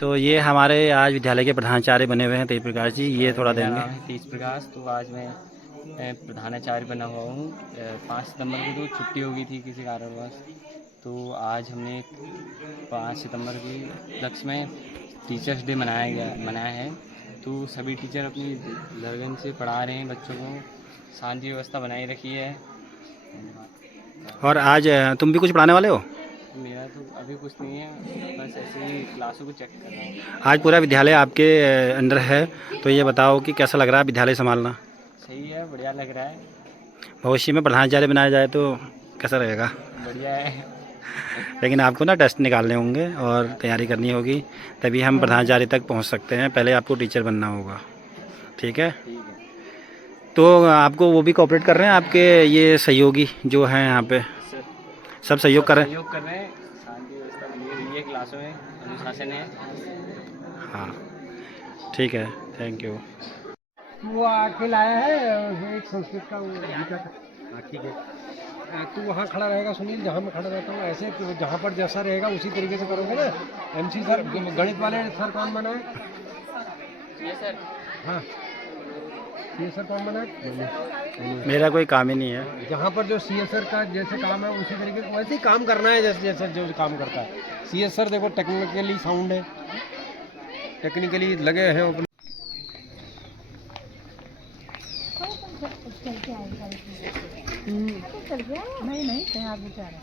तो ये हमारे आज विद्यालय के प्रधानाचार्य बने हुए हैं तेज प्रकाश जी, ये थोड़ा मेरा देंगे। नाम है तेज प्रकाश। तो आज मैं प्रधानाचार्य बना हुआ हूँ। 5 सितंबर को तो छुट्टी हो गई थी किसी कारणवश, तो आज हमने 5 सितंबर के उपलक्ष्य में टीचर्स डे मनाया है। तो सभी टीचर अपनी लगन से पढ़ा रहे हैं बच्चों को, शांति व्यवस्था बनाए रखी है। और आज तुम भी कुछ पढ़ाने वाले हो? मेरा तो अभी कुछ नहीं है, बस ऐसे ही क्लासों को चेक कर रहा हूँ। आज पूरा विद्यालय आपके अंडर है, तो ये बताओ कि कैसा लग रहा है विद्यालय संभालना? सही है, बढ़िया लग रहा है। भविष्य में प्रधानाचार्य बनाया जाए तो कैसा रहेगा? बढ़िया है। लेकिन आपको ना टेस्ट निकालने होंगे और तैयारी करनी होगी, तभी हम प्रधानाचार्य तक पहुंच सकते हैं। पहले आपको टीचर बनना होगा, ठीक है? ठीक है तो आपको वो भी कोऑपरेट कर रहे हैं, आपके ये सहयोगी जो हैं यहाँ पे सर, सब सहयोग सब कर रहे हैं? सहयोग कर रहे हैं, शांति व्यवस्था बनी रही है, क्लासों में अनुशासन है। हाँ, ठीक है, थैंक यू। वो आके लाया है एक संस्कृत का वो गीता का। हाँ ठीक है। तू वहाँ खड़ा रहेगा सुनील, जहाँ मैं खड़ा रहता हूँ ऐसे, कि जहाँ पर जैसा रहेगा उसी तरीके से करोगे ना। एमसी सर, गणित वाले सर कौन बना है? ये सर, हाँ, ये सर कौन बना है? मेरा कोई काम ही नहीं है। जहाँ पर जो सी सर का जैसे काम है उसी तरीके से वैसे ही काम करना है, जैसे जैसे जो काम करता है सी सर। देखो टेक्निकली साउंड है, टेक्निकली लगे हैं अपने। चल के आएगा चल के नहीं नहीं कहीं आप बेचारा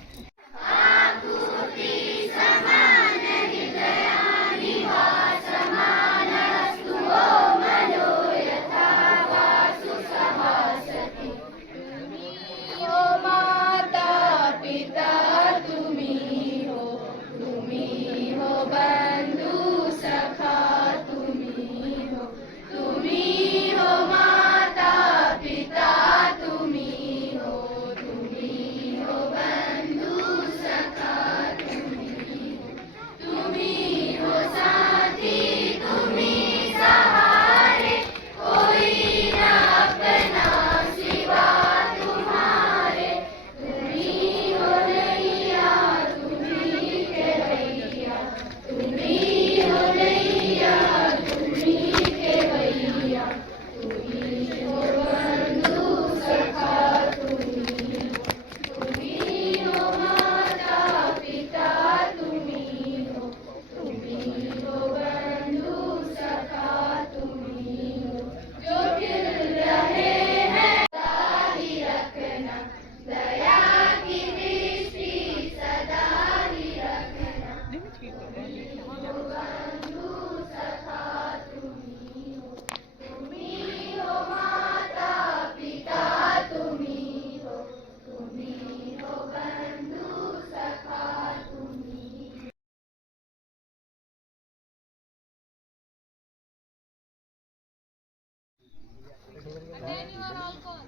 Attend your roll call.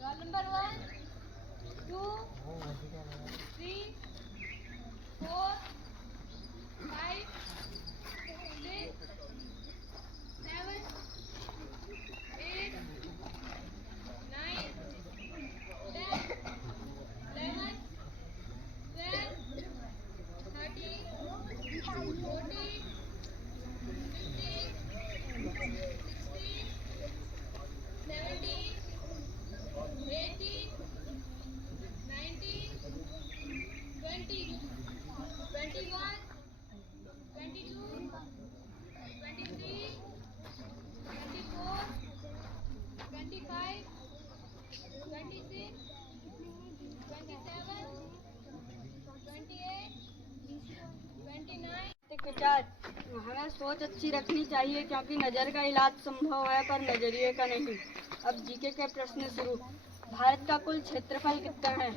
Roll number 1, 2, 3, 4, 5, 6, 7, 8, 9, 10, 11, 12, 13, 14, 15, 16, 17, 18, 19, 20, 21, 22, 23, 24, 25, 26, 27, 28, 29। विचार हमें सोच अच्छी रखनी चाहिए, क्योंकि नज़र का इलाज संभव है पर नजरिए का नहीं। अब जीके के प्रश्न शुरू। भारत का कुल क्षेत्रफल कितना है?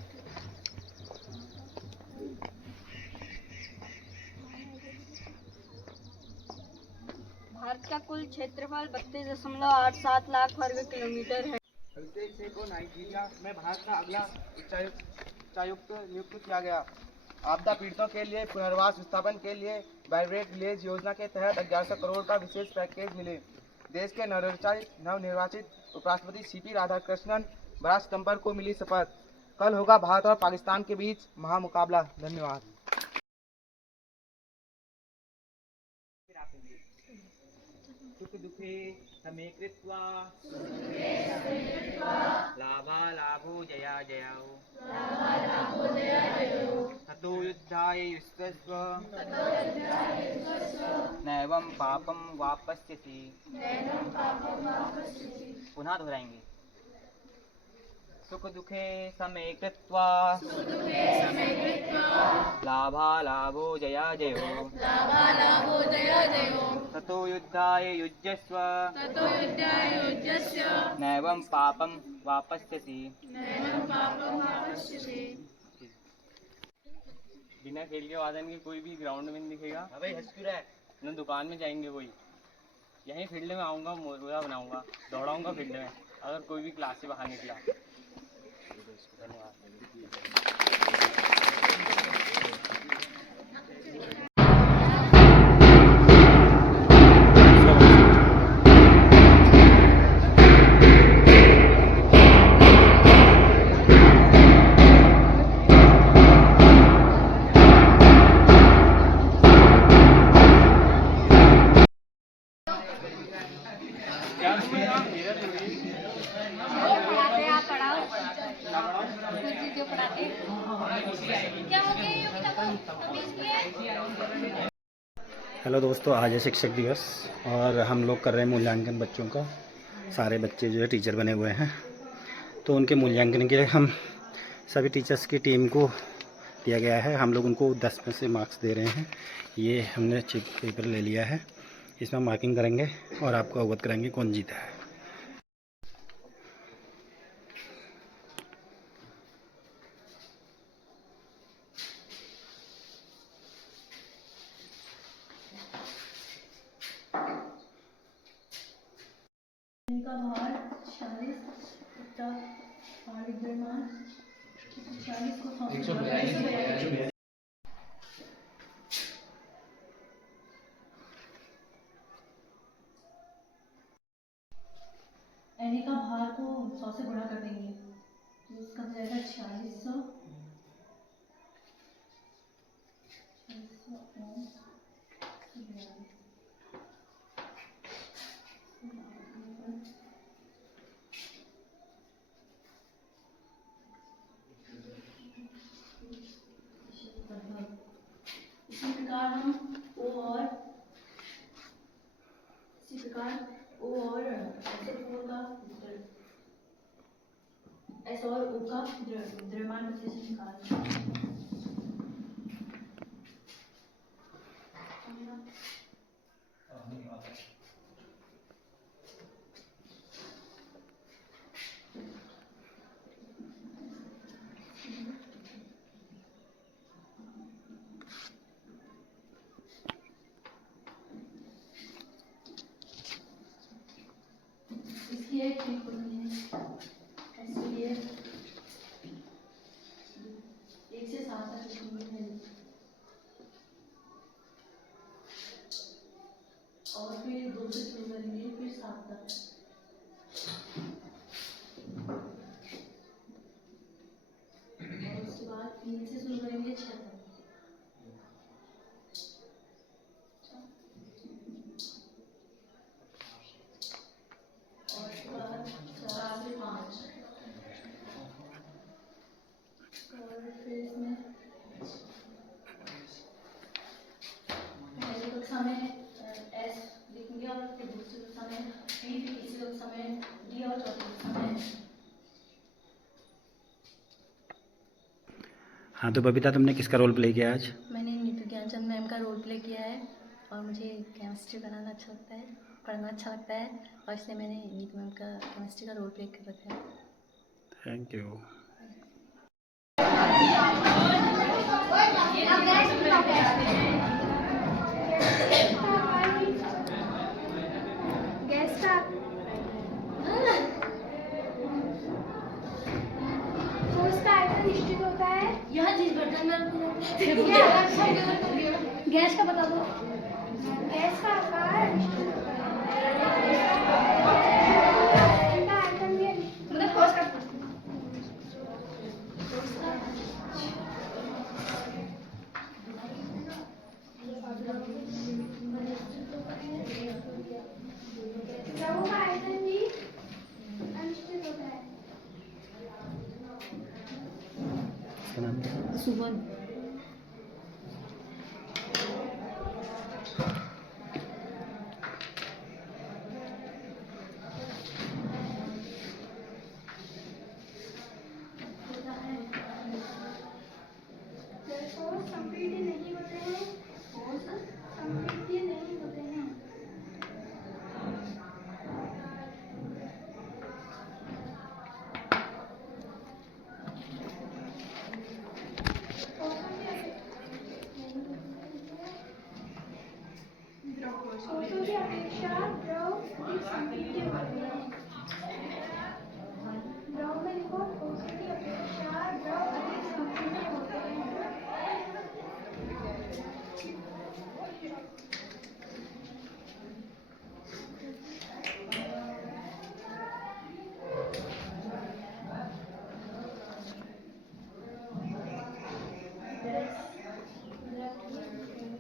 भारत का कुल क्षेत्रफल 32.87 लाख वर्ग किलोमीटर है। अभिषेक सिंह को नाइजीरिया में भारत का अगला उच्चायुक्त नियुक्त किया गया। आपदा पीड़ितों के लिए पुनर्वास विस्थापन के लिए वाइब्रेट विलेज योजना के तहत 1100 करोड़ का विशेष पैकेज मिले। देश के नवनिर्वाचित उपराष्ट्रपति सीपी राधाकृष्णन 12 सितंबर को मिली शपथ। कल होगा भारत और पाकिस्तान के बीच महामुकाबला। धन्यवाद। सुख दुखे समे कृत्वा लाभालाभो जया जयाओ ततो युद्धाय युष्यस्व नैवं पापं वापस्यसि। पुनः दोहराएंगे। सुख दुखे समे कृत्वा लाभालाभो जया जयो ततो युद्धाय युज्यस्व नैवं पापं वापस्यसि। बिना खेल के वादन के कोई भी ग्राउंड में नहीं दिखेगा। ना दुकान में जाएंगे कोई, यहीं फील्ड में आऊँगा, मुर्गा बनाऊँगा, दौड़ाऊँगा फील्ड में, अगर कोई भी क्लास से बाहर निकला। धन्यवाद। हेलो दोस्तों, आज है शिक्षक दिवस और हम लोग कर रहे हैं मूल्यांकन बच्चों का। सारे बच्चे जो है टीचर बने हुए हैं, तो उनके मूल्यांकन के लिए हम सभी टीचर्स की टीम को दिया गया है। हम लोग उनको 10 में से मार्क्स दे रहे हैं। ये हमने चिट पेपर ले लिया है, इसमें मार्किंग करेंगे और आपको अवगत कराएंगे कौन जीता है। का भार 40 उत्तर द्रव्यमान 40 को 142 एनी का भार को 100 से गुणा कर देंगे तो उसका हो जाएगा 4600 इसी प्रकार हम ओ और एस और ओ का द्रव्यमान विश्लेषण निकालेंगे। इसकी एक ट्रिक होती है, इसके लिए 1 से 7 तक है और फिर 2 से शुरू करेंगे, फिर 7 तक और उसके बाद 3 से शुरू करेंगे 6 तक और उसके बाद 4 से 5 और फिर इसमें पहली कक्षा में एस लिखेंगे और फिर दूसरी कक्षा में डी, फिर तीसरी कक्षा में डी और चौथी कक्षा में। हाँ तो बबीता, तुमने किसका रोल प्ले किया आज? मैंने नीतू ज्ञानचंद मैम का रोल प्ले किया है और मुझे केमिस्ट्री बनाना अच्छा लगता है, पढ़ना अच्छा लगता है और इसलिए मैंने नीतू मैम का केमिस्ट्री का रोल प्ले कर रखा है। Thank you. गैस का फोर्स का आयतन निश्चित होता है। यह चीज बर्तन में गैस का बता दो। गैस का आकार निश्चित होता है। इनका आयतन भी मतलब फोर्स का सुमन। संपीड़ित नहीं होते हैं, संपीड़ित नहीं होते हैं। कोषों की अपेक्षा द्रव अधिक संपीड़ित होते हैं। द्रव में लिखो, कोषों की अपेक्षा द्रव अधिक संपीड़ित होते हैं।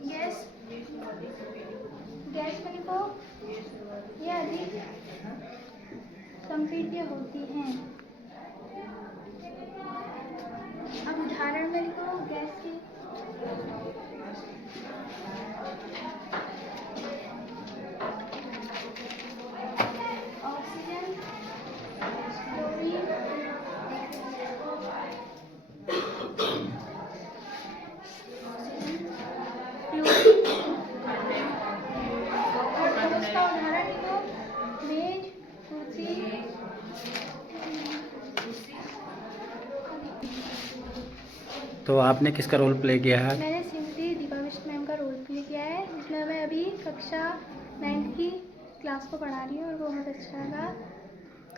गैस, गैस में लिखो, ये अधिक संपीड़ित होती हैं। अब उदाहरण में लिखो गैस की। ऑक्सीजन, क्लोरीन, और उसका उदाहरण लिखो, मेज, कुर्सी। तो आपने किसका रोल प्ले किया है? मैंने श्रीमती दीपा बिष्ट मैम का रोल प्ले किया है, जिसमें मैं अभी कक्षा 9th की क्लास को पढ़ा रही हूँ और वो बहुत अच्छा लगा।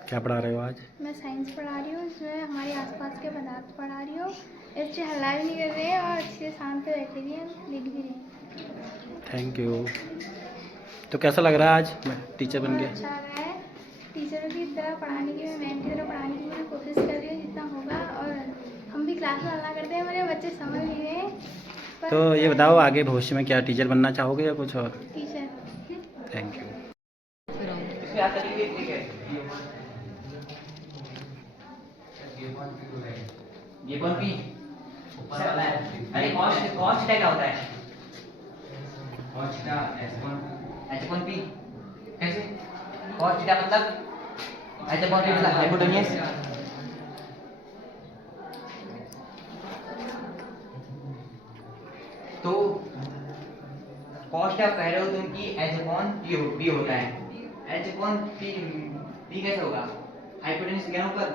क्या पढ़ा रहे हो आज? मैं साइंस पढ़ा रही हूँ, जिसमें हमारे आसपास के पदार्थ पढ़ा रही हूँ। इससे हल्ला भी नहीं कर रहे हैं और अच्छे से शांत पे बैठे भी हैं, लिख भी रहे हैं। Thank you. तो कैसा लग रहा है आज टीचर बन बहुत के? अच्छा लगा है। टीचर की तरह पढ़ाने की, मैम की तरह पढ़ाने की मैं कोशिश कर रही हूँ जितना होगा, और हम भी क्लास में हल्ला करते हैं, मेरे बच्चे समझ नहीं रहे। पर तो ये बताओ, आगे भविष्य में क्या टीचर बनना चाहोगे या कुछ और? टीचर। Thank you. ये कौन पी ऊपर वाला है? अरे कॉस्ट कॉस्ट क्या होता है? कॉस्ट का H1 पी कैसे? कॉस्ट का मतलब H1 पी मतलब हाइपोटेनियस। तो कॉस्ट आप कह रहे हो तुम कि H1 पी होता है। H1 पी कैसे होगा? हाइपोटेनियस क्या ऊपर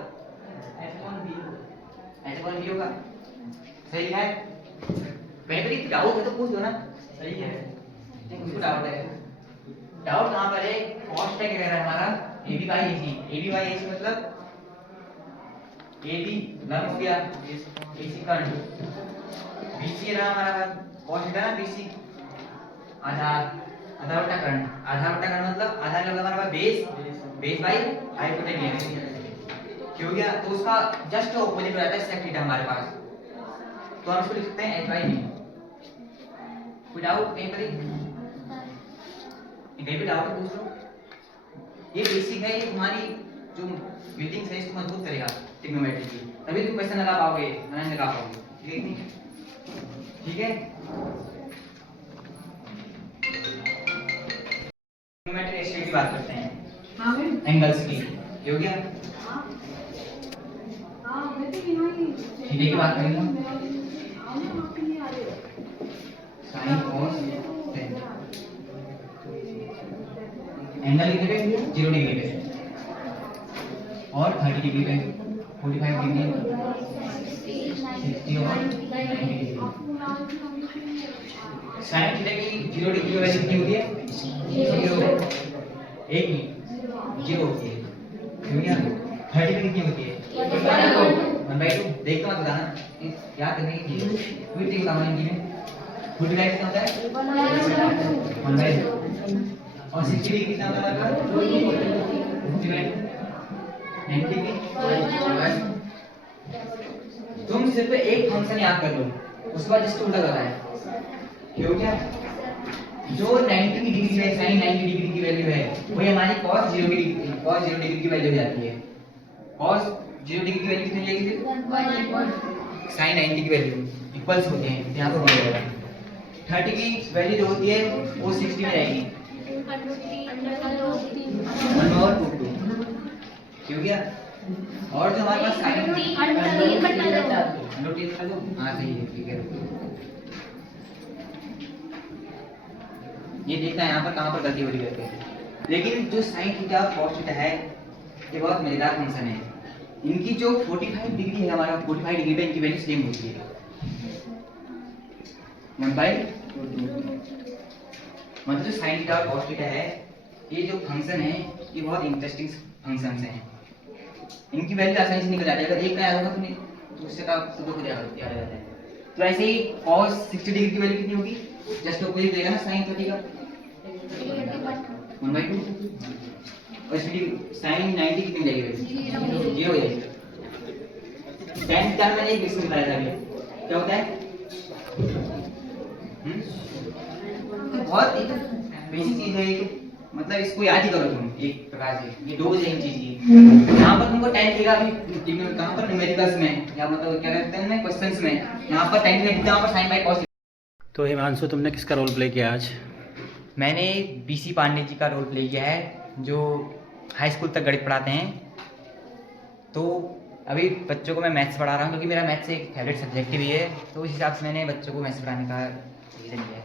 H1 भी होगा। सही है? कहीं पर डाउट है तो पूछ दो ना। सही है, कुछ डाउट है? डाउट कहाँ पर है? कॉस्ट क्या कह रहा है हमारा? AB बाई AC मतलब AB लंब हो गया, AC करंट, BC रहा हमारा कॉस्ट है ना, BC आधार बटा करंट। आधार बटा करंट मतलब आधार मतलब हमारा बेस बाई हाइपोटेनियस। क्यों गया? तो उसका जस्ट ऑपोजिट हो जाता है सेक थीटा हमारे पास, तो हम इसको लिख सकते हैं H/B। कोई डाउट कहीं पर? कहीं भी डाउट पूछ लो। ये बेसिक है, ये तुम्हारी जो बिल्डिंग है इसको मजबूत करेगा ट्रिग्नोमेट्री की, तभी तुम क्वेश्चन लगा पाओगे, नहीं लगा पाओगे। ठीक है? ठीक है, ट्रिग्नोमेट्री रेशियो की बात करते हैं, एंगल्स की। ये हो गया? थीटा की बात करेंगे, साइन cos tan। एंगल कितने पे? 0 डिग्री पे और 30 डिग्री पे, 45 डिग्री, 60 और 90 डिग्री। साइन थीटा की 0 डिग्री की वैल्यू कितनी होती है? 0। 1 मिनट 0 होती है। ठीक है? 30 डिग्री कितनी होती है? 1/2। देख तो मत बताना, याद करने की चीज है। कोई ठीक बताओ इनकी में 45 कितना होता है? 1/2। और 60 डिग्री कितना होता है? 55। 90 डिग्री। तुम सिर्फ एक फंक्शन याद कर लो, उसके बाद जस्ट उल्टा करना है। क्यों? क्या जो 90 डिग्री है, साइन 90 डिग्री की वैल्यू है, वही हमारी cos 0 डिग्री की वैल्यू हो जाती है। cos 0 डिग्री की वैल्यू कितनी हो जाएगी? sin 90 की वैल्यू पल्स होते हैं, यहाँ पर बंद हो जाएगा। 30 की वैल्यू जो होती है वो 60 में रहेगी। 1/2 क्यों गया? और जो हमारे पास साइन हाँ सही है, ठीक है। ये देखना है यहाँ पर कहाँ पर गलती हो रही है। लेकिन जो साइन थीटा कॉस थीटा है ये बहुत मजेदार फंक्शन है। इनकी जो 45 डिग्री है, हमारा 45 डिग्री पे इनकी वैल्यू सेम होती है 1/2। मतलब जो साइन थीटा और कॉस थीटा है, ये जो फंक्शन है ये बहुत इंटरेस्टिंग फंक्शन हैं। इनकी वैल्यू आसानी से निकल जाती है। अगर एक का याद होगा तो नहीं तो उससे का सब कुछ याद हो जाता है। तो ऐसे ही cos 60 डिग्री की वैल्यू कितनी होगी? जस्ट ऑपोजिट देगा ना साइन 30 का 1/2। और इसकी साइन 90 कितनी हो जाएगी? 0 हो जाएगी। साइन थीटा मैंने एक इसमें बताया था अभी क्या होता है। बहुत बेसिक चीज है कि मतलब इसको याद ही करो तुम एक प्रकार से। ये दो सेम चीज है। यहाँ पर तुमको टाइम देगा अभी कहाँ पर न्यूमेरिकल्स में या मतलब क्या कहते हैं क्वेश्चंस में, यहाँ पर टाइम नहीं यहाँ पर साइन बाय कॉस। तो हिमांशु तुमने किसका रोल प्ले किया आज? मैंने बीसी पांडे जी का रोल प्ले किया है, जो हाई स्कूल तक गणित पढ़ाते हैं। तो अभी बच्चों को मैं मैथ्स पढ़ा रहा हूँ क्योंकि मेरा मैथ्स एक फेवरेट सब्जेक्ट भी है। तो उस हिसाब से मैंने बच्चों को मैथ्स पढ़ाने का डिसीजन लिया है।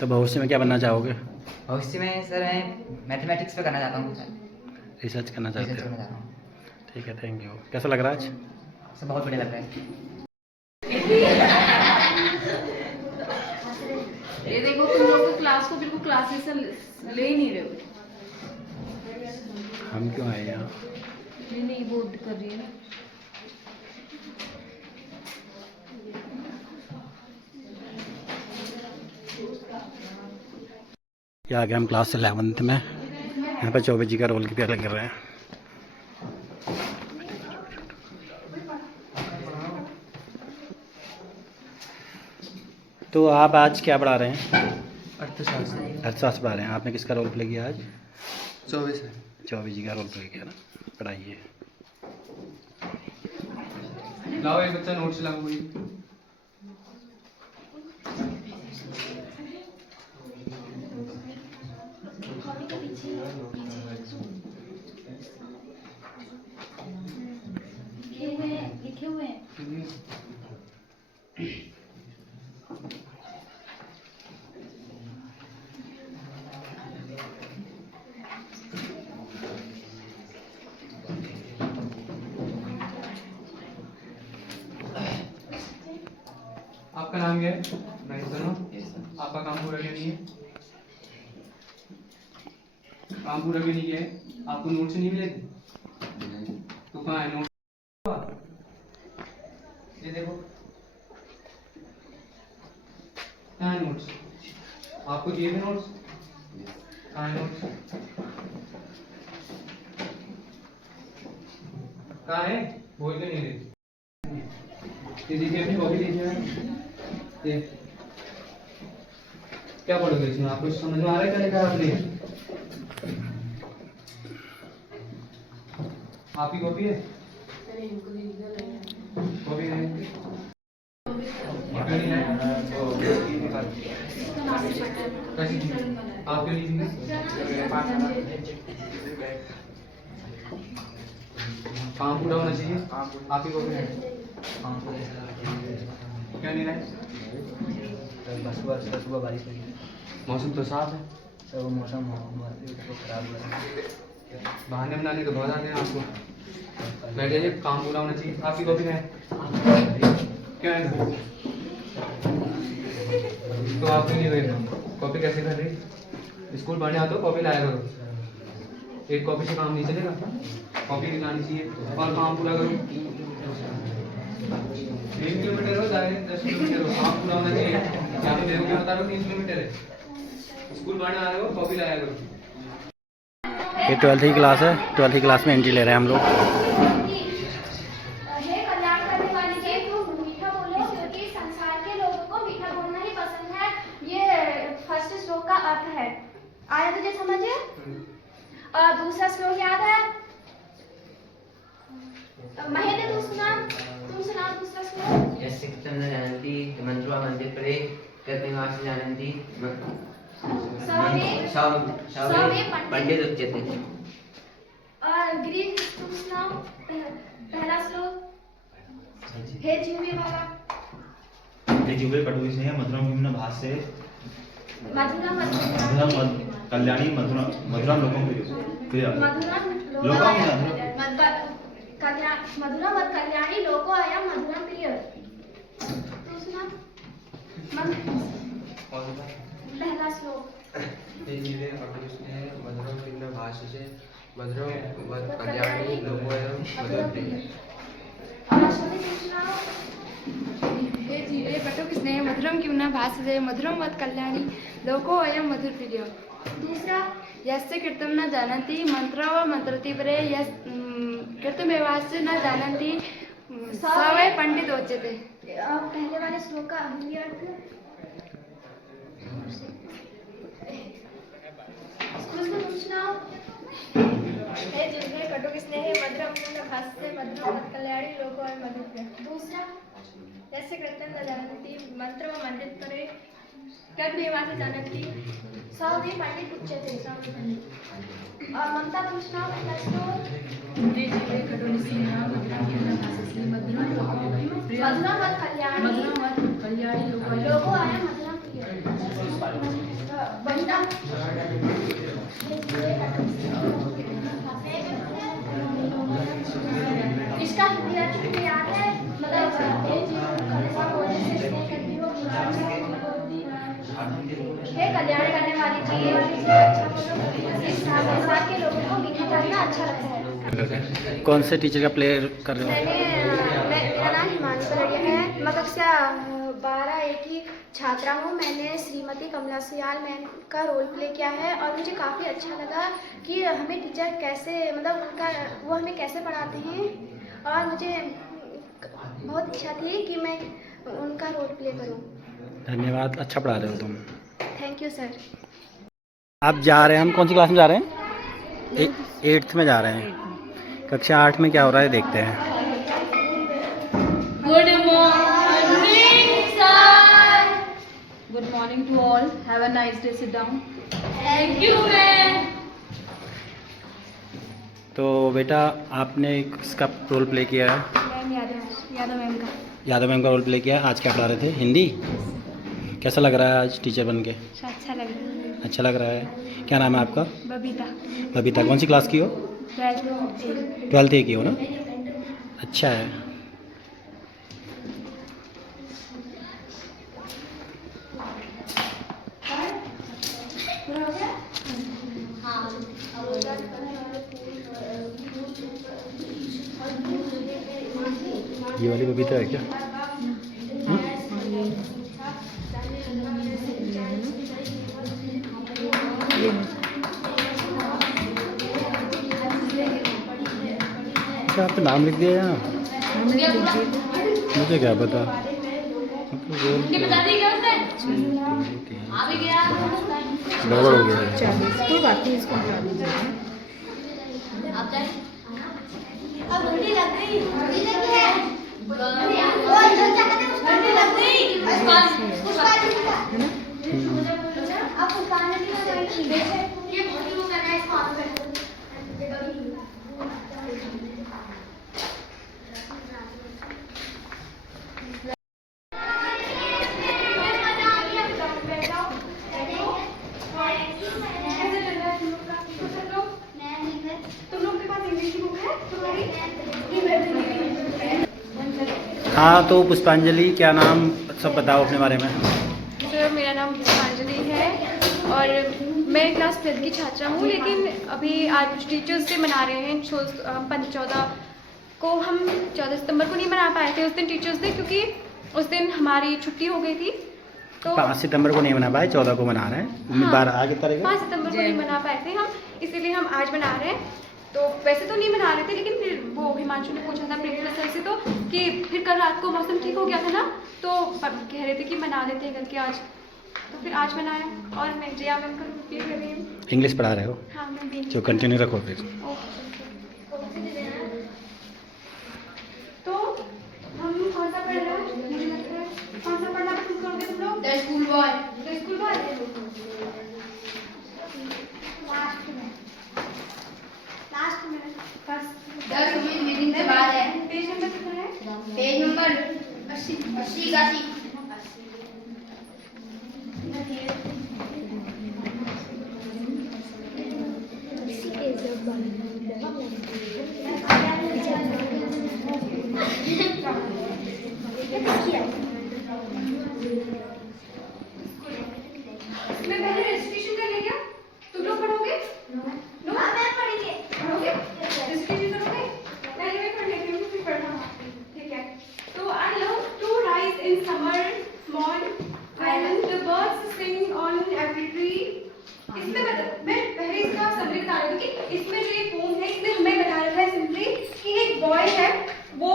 तो भविष्य में क्या बनना चाहोगे? भविष्य में सर मैं मैथमेटिक्स पे करना चाहता हूँ, रिसर्च करना चाहते रिसर्च हो? करना चाहता हूँ। ठीक है, थैंक यू। कैसा लग रहा है आज? सर बहुत बढ़िया लग रहा है। ये देखो तुम लोग क्लास को बिल्कुल क्लासेस से ले ही नहीं रहे हो। हम क्यों आए यहाँ? नहीं वो कर रही है ना। ये आ गए हम क्लास 11th में। यहाँ पर चौबे जी का रोल प्ले कर रहे हैं। तो आप आज क्या पढ़ा रहे हैं? अर्थशास्त्र पढ़ा रहे हैं। आपने किसका रोल प्ले किया आज? चौबे जी का रोल प्ले किया ना। पढ़ाइए। लाओ एक बच्चा नोट्स लाओ कोई। लिखे हुए हैं। आपका नाम क्या है? आपका काम पूरा क्यों नहीं है? काम पूरा क्यों नहीं किया है? आपको नोट्स नहीं मिले थे? तो कहाँ है नोट? ये देखो कहाँ है नोट्स? आपको दिए थे नोट्स? कहाँ है नोट्स? कहाँ है? बोल तो नहीं रहे। ये देखिए अपनी कॉपी देखिए। ये क्या पढ़ोगे इसमें? आपको समझ में आ रहा है क्या लिखा है आपने? आपकी कॉपी है? कॉपी है? कैसी थी? आपके लिए काम पूरा होना चाहिए। आपकी कॉपी है? क्या नहीं है? सुबह बारिश हुई। मौसम तो साफ है। सर वो मौसम खराब हुआ है। बहाने बनाने के बहुत आते हैं आपको। बैठ जाइए, काम पूरा होना चाहिए। आपकी कॉपी है? क्या है? तो आप क्यों नहीं गए? कॉपी कैसे कर रही? स्कूल पढ़ने आते हो, कॉपी लाया करो। एक कॉपी से काम नहीं चलेगा, कॉपी भी लानी चाहिए और काम पूरा करो। 3 किलोमीटर हो, 10 किलोमीटर हो, काम पूरा होना चाहिए। यहाँ पे देखो क्या बता रहे हो, 3 किलोमीटर है। स्कूल पढ़ने आ रहे हो, कॉपी लाया करो। ये 12th की क्लास है। 12th की क्लास में एंट्री ले रहे हैं हम लोग। मीठा बोलो क्योंकि संसार के लोगों को मीठा बोलना ही पसंद है। ये फर्स्ट श्लोक का अर्थ है। आया तुझे समझ? और दूसरा श्लोक याद है? महेंद्र तुम सुनाओ दूसरा श्लोक। यस्य कृतं न जानन्ति मन्त्रो मध्ये परे कर्तव्यमास्य जानन्ति सवे पंडित उच्यते। और ग्रीक तुम सुनाओ पहला श्लोक। हे जिह्वे वाला। हे जिह्वे कटु स्नेह मधुरम निम्न भाष्ये मधुरम कल्याणी मधुरम लोकम प्रिय मधुरम मत कल्याणी लोको अयम मधुरम प्रिय। तू सुना पहला श्लोक। हे जिह्वे कटु स्नेह मधुरम निम्न भाष्ये मधुरम वद कल्याणी लोकोऽयं मधुरं प्रियः। हे जिह्वे कटुक स्नेह मधुरम किं न भाषते मधुरम वद कल्याणी लोको अयम मधुर प्रिय। दूसरा यस्य कृतं न जानन्ति मंत्र व मंत्रति परे यस् कृतमेवास्य न जानन्ति स वै पंडित उच्यते। पहले वाले श्लोक का हिंदी अर्थ हे जिह्वे कटुक स्नेह मधुरम किं न भाषते मधुरम वद कल्याणी लोको अयम मधुर प्रिय। दूसरा यस्य कृतं न जानन्ति मंत्र व मंडित परे कर्ममेवास्य जानन्ति स वै पंडित उच्यते। और ममता पूछना पहला श्लोक। हे जिह्वे कटुक स्नेह मधुरम किं न भाषते मधुरम वद कल्याणी लोको अयम मधुरम प्रिय। वंदना इसका हिंदी अर्थ मुझे याद है, मतलब हे कल्याण करने वाली चीज अच्छा संसार के लोगों को मीठा करना अच्छा लगता है। कौन से टीचर का प्ले कर रहे मेरा नाम हिमांशु कलड़िया है। मैं कक्षा 12A की छात्रा हूँ। मैंने श्रीमती कमला सुयाल मैम का रोल प्ले किया है और मुझे काफ़ी अच्छा लगा कि हमें टीचर कैसे, मतलब उनका वो हमें कैसे पढ़ाते हैं और मुझे बहुत इच्छा थी कि मैं उनका रोल प्ले करूँ। धन्यवाद, अच्छा पढ़ा रहे हो तुम। Thank you sir. आप जा रहे हैं, हम कौन सी क्लास में जा रहे हैं? 8th में जा रहे हैं। कक्षा 8 में क्या हो रहा है देखते हैं। Good morning, sir. Good morning to all. Have a nice day. Sit down. Thank you, ma'am. तो बेटा आपने किसका रोल प्ले किया है? मैम यादव मैम का। यादव मैम का रोल प्ले किया। आज क्या पढ़ा रहे थे? हिंदी। कैसा लग रहा है आज टीचर बन के? अच्छा लग रहा है। अच्छा लग रहा है। क्या नाम है आपका? बबीता। बबीता कौन सी क्लास की हो? 12th A की हो ना? अच्छा है। ये वाली बबीता है क्या? अच्छा आपका नाम लिख दिया यहाँ? मुझे क्या पता। गड़बड़ हो गया है। तो बात नहीं, इसको हटा दीजिए। हाँ तो पुष्पांजलि, क्या नाम सब बताओ अपने बारे में। सर मेरा नाम पुष्पांजलि है और मैं क्लास 12th की छात्रा हूँ, लेकिन अभी आज टीचर्स डे मना रहे हैं। 14 को हम 14 सितंबर को नहीं मना पाए थे उस दिन टीचर्स डे, क्योंकि उस दिन हमारी छुट्टी हो गई थी। तो 5 सितंबर को नहीं मना पाए, 14 को मना रहे हैं। हाँ, 12 आगे तारीख 5 सितंबर को नहीं मना पाए थे हम, इसीलिए हम आज मना रहे हैं। तो वैसे तो नहीं मना रहे थे, लेकिन फिर वो हिमांशु ने पूछा था प्रिंसिपल सर से, तो कि फिर कल रात को मौसम ठीक हो गया था ना, तो कह रहे थे कि मना लेते हैं करके आज, तो फिर आज मनाया। और मैं जया मैम का रोल कर रही हूँ। इंग्लिश पढ़ा रहे हो? हाँ मैं भी। जो कंटिन्यू रखो फिर। तो हम कौन सा पढ़ रहे हैं? मैं पहले रजिस्ट्रेशन कर ले क्या? तुम लोग पढ़ोगे? नो? हाँ, मैं पढ़ेंगे। पढ़ोगे? रजिस्ट्रेशन करोगे? पहले मैं पढ़ लेती हूँ, फिर पढ़ना। ठीक है। तो I love to rise in summer morn and the birds sing on every tree. इसमें मैं पहले इसका समरी बता रही थी कि इसमें जो ये पोम है इसमें हमें बता रहा है सिंपली कि एक बॉय है वो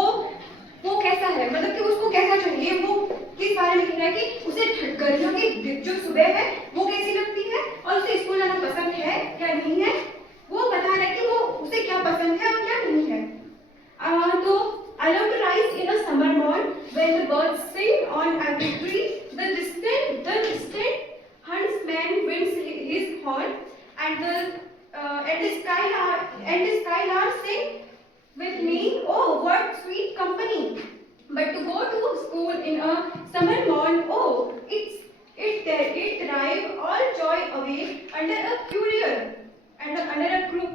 कैसा है, मतलब कि उसको कैसा चाहिए, वो किस बारे में लिख रहा है कि उसे गर्मियों की जो सुबह है वो कैसी लगती है और उसे स्कूल जाना पसंद है क्या नहीं है, वो बता रहा है कि वो उसे क्या पसंद है और क्या नहीं है। तो I love to rise in a summer morn when the birds sing on every tree. The distant huntsman winds his horn, and the skylarks sing with me. Oh, what sweet company! But to go to school in a summer morn, oh, it drive all joy away under a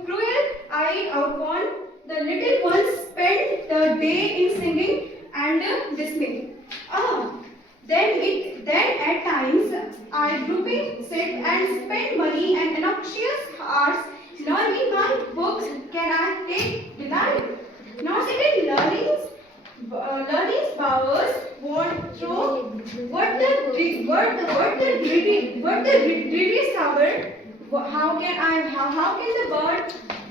cruel-eyed outborn. The little ones spend the day in singing and dismay. Then at times I grouping sit and spend money and noxious hours learning my books. Can I take delight? Not sit in learning's bowers. Won't throw what the greedy sour. How can the bird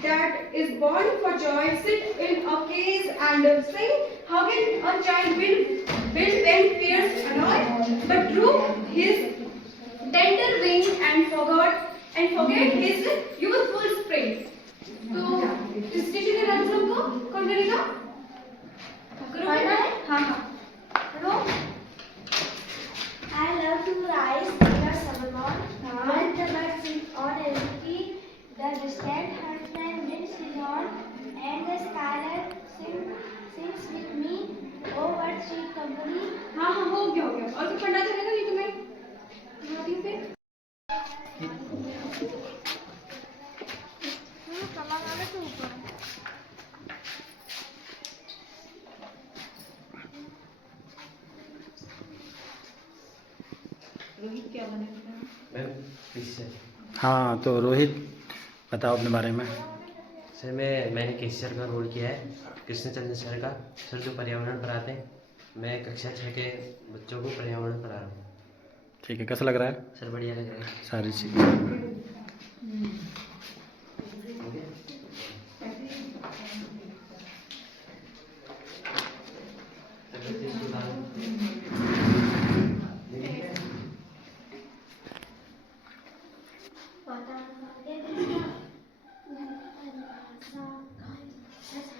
that is born for joy sit in a cage and sing? How can a child build when fears annoy, but droop his tender wings and forget his youthful spring? तो इस station के नाम सबको कौन करेगा? हाँ। I love to rise in a summer morn when the birds sing on every tree. The distant huntsman winds his horn, and the skylark sings with me. Oh, what sweet company! हाँ हो गया और तो पढ़ना चलेगा नहीं तुम्हें? Notice पे रोहित क्या बने? हाँ, तो रोहित बताओ अपने बारे में। सर मैंने केसर का रोल किया है, कृष्णचंद्र सर का। सर जो पर्यावरण पढ़ाते हैं, मैं कक्षा 6 के बच्चों को पर्यावरण पढ़ा रहा हूँ। ठीक है, कैसा लग रहा है? सर बढ़िया लग रहा है सारी चीज़।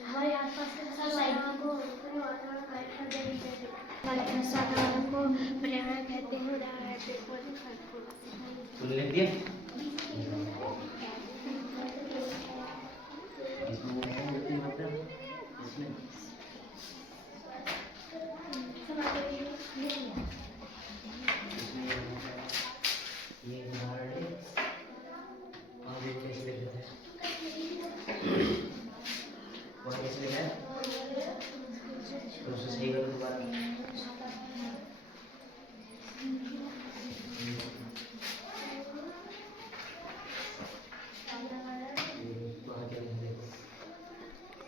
हमारे आसपास के वातावरण को पर्यावरण कहते हैं।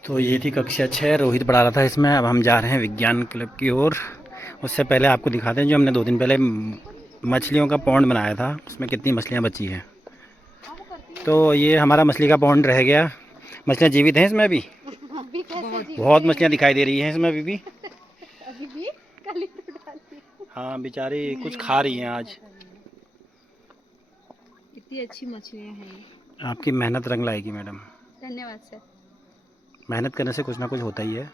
तो ये थी कक्षा 6, रोहित पढ़ा रहा था इसमें। अब हम जा रहे हैं विज्ञान क्लब की ओर। उससे पहले आपको दिखाते हैं जो हमने 2 दिन पहले मछलियों का पॉन्ड बनाया था, उसमें कितनी मछलियाँ बची हैं। तो ये हमारा मछली का पॉन्ड रह गया। मछलियाँ जीवित हैं इसमें अभी, बहुत मछलियाँ दिखाई दे रही हैं इसमें अभी भी। हाँ बेचारी कुछ खा रही हैं आज। कितनी अच्छी मछलियाँ हैं। आपकी मेहनत रंग लाएगी मैडम। धन्यवाद सर। मेहनत करने से कुछ ना कुछ होता ही है,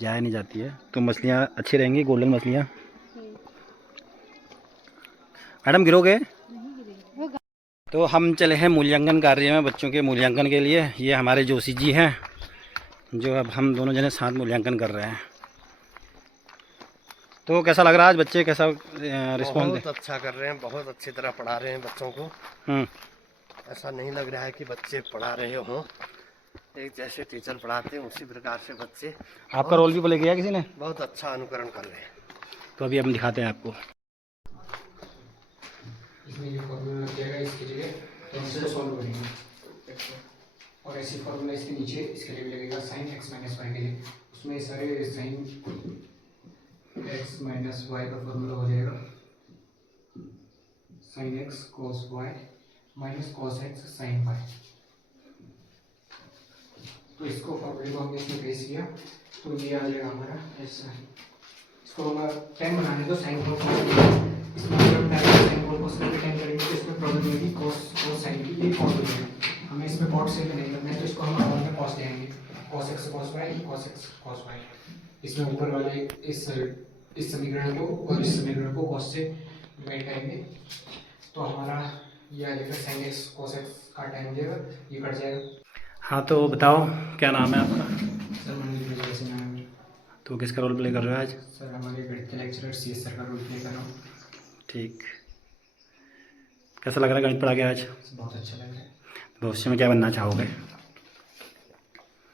जाया नहीं जाती है। तो मछलियाँ अच्छी रहेंगी, गोल्डन मछलियाँ। मैडम गिरोगे? तो हम चले हैं मूल्यांकन कार्य में बच्चों के मूल्यांकन के लिए। ये हमारे जोशी जी हैं जो अब हम दोनों जने साथ मूल्यांकन कर रहे हैं। तो कैसा लग रहा है आज बच्चे कैसा रिस्पॉन्स बहुत अच्छा कर रहे हैं, बहुत अच्छी तरह पढ़ा रहे हैं बच्चों को। ऐसा नहीं लग रहा है कि बच्चे पढ़ा रहे हों, एक जैसे टीचर पढ़ाते हैं उसी प्रकार से बच्चे। आपका रोल भी प्ले किया किसी ने? बहुत अच्छा अनुकरण कर रहे हैं। तो अभी हम दिखाते हैं आपको। इसमें ये फॉर्मूला लग जाएगा इसकी जगह, तो हम इसको सॉल्व करेंगे। और ऐसी फॉर्मूला इसके नीचे इसके लिए भी लगेगा साइन x माइनस वाई के लिए। उसमें सारे साइन x माइनस वाई का फॉर्मूला हो जाएगा sine x cos y minus cos x sine y। तो इसको फॉर्मूले को हमने इसमें पेश किया तो ये आ जाएगा हमारा ऐसा। इसको हम 10 बनाने दो साइन cos इसमें हम साइन cos को 10 करेंगे तो इसमें प्रोबेबिलिटी cos साइन की ये cos हो जाएगा। हमें इसमें cos से नहीं करना है तो इसको हम और में cos देंगे, cos x cos y cos x cos y। इसमें ऊपर वाले इस समीकरण को और इस समीकरण को cos से डिवाइड करेंगे तो हमारा ये आ जाएगा sin x cos x का टाइम हो जाएगा, ये कट जाएगा। हाँ तो बताओ क्या नाम है आपका? सर मनोज जैसे नाम है। तो किसका रोल प्ले कर रहे हो आज? सर हमारे गणित के लेक्चरर CS सर का रोल प्ले कर रहा हूँ। ठीक, कैसा लग रहा है गणित पढ़ा के आज? बहुत अच्छा लग रहा है। भविष्य में क्या बनना चाहोगे?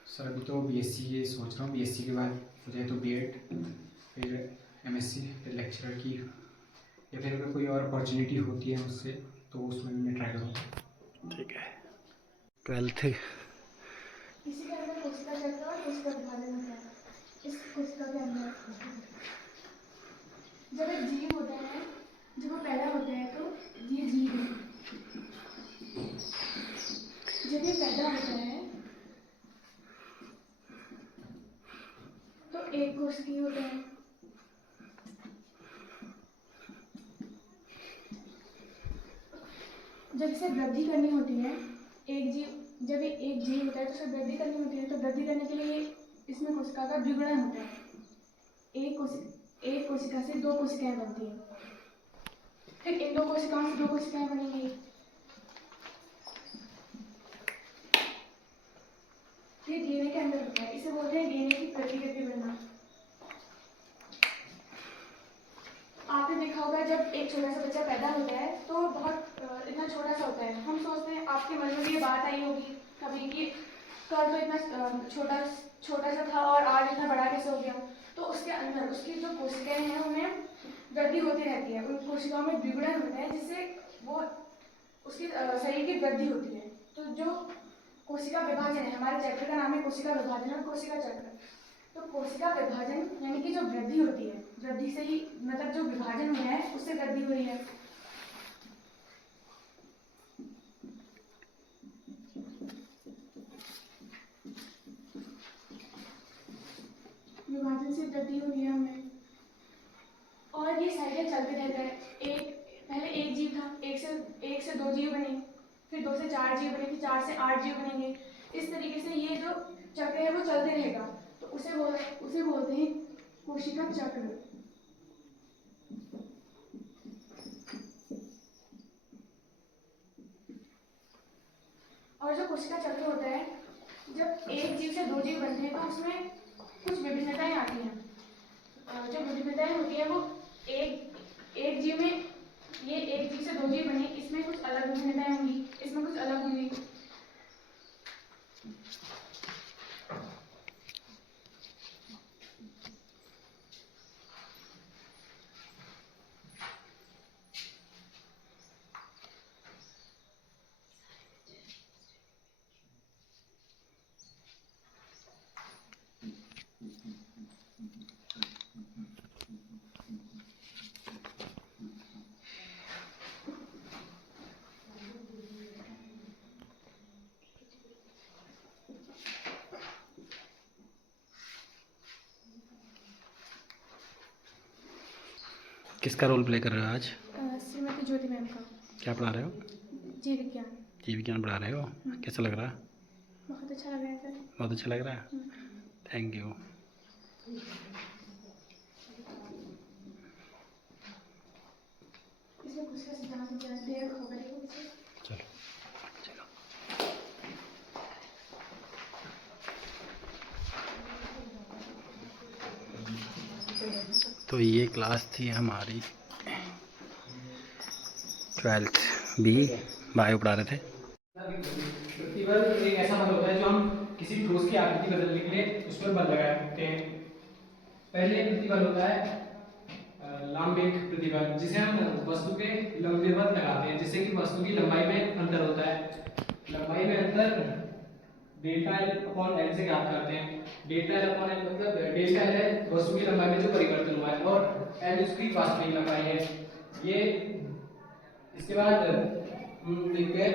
सर अभी तो BSc ये सोच रहा हूँ, BSc के बाद हो जाए तो B.Ed, फिर MSc, फिर लेक्चरर की, या फिर अगर कोई और अपॉर्चुनिटी होती है उससे तो उसमें भी मैं ट्राई करूँगा। ठीक है। 12th इसी के अंदर कोशिका चक्र और कोशिका विभाजन होता है। इस कोशिका के अंदर जब एक जीव होता है, जब वो पैदा होता है तो ये जीव है। जब ये पैदा होता है तो एक कोशिकी होता है। जब इसे वृद्धि करनी होती है, जब एक जीव होता है तो उसे वृद्धि करनी होती है, तो वृद्धि करने के लिए इसमें कोशिका का द्विगुणन होता है। एक कोशिका से दो कोशिकाएं बनती हैं, फिर इन दो कोशिकाओं से दो कोशिकाएं बनेंगी, फिर DNA के अंदर होता है। इसे बोलते हैं DNA की प्रतिकृति बनना। आपने देखा होगा जब एक छोटा सा बच्चा पैदा होता है तो बहुत इतना छोटा सा होता है। हम सोचते हैं, आपके मन में भी ये बात आई होगी कभी कि कल तो इतना छोटा सा था और आज इतना बड़ा कैसे हो गया। तो उसके अंदर उसकी जो कोशिकाएं हैं उनमें वृद्धि होती रहती है, उन कोशिकाओं में द्विगुणन होता है जिससे वो उसके शरीर की वृद्धि होती है। तो जो कोशिका विभाजन है, हमारे चैप्टर का नाम है कोशिका विभाजन और कोशिका चक्र। तो कोशिका विभाजन यानी कि जो वृद्धि होती है, वृद्धि से ही मतलब जो विभाजन हुआ है उससे वृद्धि हुई है। विभाजन से वृद्धि हुई है हमें, और ये साइकिल चलते रहता है। पहले एक जीव था, एक से दो जीव बने, फिर 2 से 4 जीव बने, फिर 4 से 8 जीव बनेंगे। इस तरीके से ये जो चक्र है वो चलते रहेगा। तो उसे बोलते हैं कोशिका चक्र। और जो कोशिका चक्र होता है, जब एक जीव से दो जीव बनते हैं तो उसमें कुछ विभिन्नताएं आती हैं। जो विभिन्नताएं होती हैं वो एक जीव में, ये एक जीव से दो जीव बने, इसमें कुछ अलग विभिन्नताएं होंगी, इसमें कुछ अलग होंगी। किसका रोल प्ले कर रहे हो आज? श्रीमती ज्योति मैम का। क्या पढ़ा रहे हो? जीव विज्ञान। जीव विज्ञान पढ़ा रहे हो, कैसा लग रहा है? बहुत अच्छा लग रहा है सर। बहुत अच्छा लग रहा है, थैंक यू। इसमें कुछ का सिद्धांत जानते हैं, खबर है कुछ? चलो। तो ये क्लास थी हमारी 12th बी, बायो पढ़ा रहे थे। प्रतिबल एक ऐसा बल होता है जो हम किसी ठोस की आकृति बदलने के लिए उस पर बल लगाते हैं। पहले प्रतिबल होता है लंबिक प्रतिबल, जिसे हम वस्तु के लंबवत लगाते हैं, जिससे कि वस्तु की लंबाई में अंतर होता है। लंबाई में अंतर डेल्टा एल अपॉन एल से ज्ञात करते हैं। डेल्टा एल अपॉन एल मतलब डेल्टा एल है वस्तु की लंबाई में जो परिवर्तन हुआ है और एल उसकी वास्तविक लंबाई है। ये इसके बाद हम देखते हैं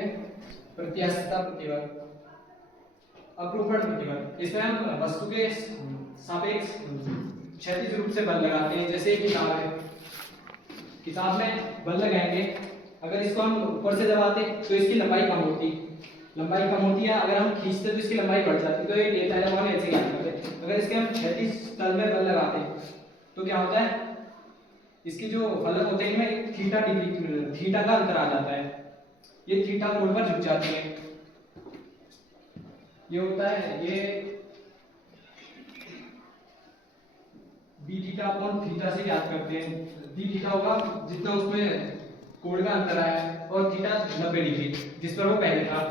प्रत्यास्थता प्रतिबल, अपरूपण प्रतिबल। इसमें हम वस्तु के सापेक्ष क्षैतिज रूप से बल लगाते हैं। जैसे किताब है, किताब में बल लगाएंगे, अगर इसको हम ऊपर से दबाते तो इसकी लंबाई कम होती है, अगर हम खींचते तो इसकी लंबाई बढ़ जाती। तो ये डेल्टा एल अपॉन एल से ज्ञात करते हैं। अगर इसके हम क्षैतिज तल में बल लगाते तो क्या होता है, इसके जो फलक होते हैं इनमें थीटा का अंतर आ जाता है। ये थीटा कोण पर झुक जाती है। ये होता है ये बी थीटा अपॉन थीटा से ज्ञात करते हैं। बी थीटा होगा जितना उसमें कोण का अंतर है और थीटा 90 डिग्री जिस पर वो पहले था।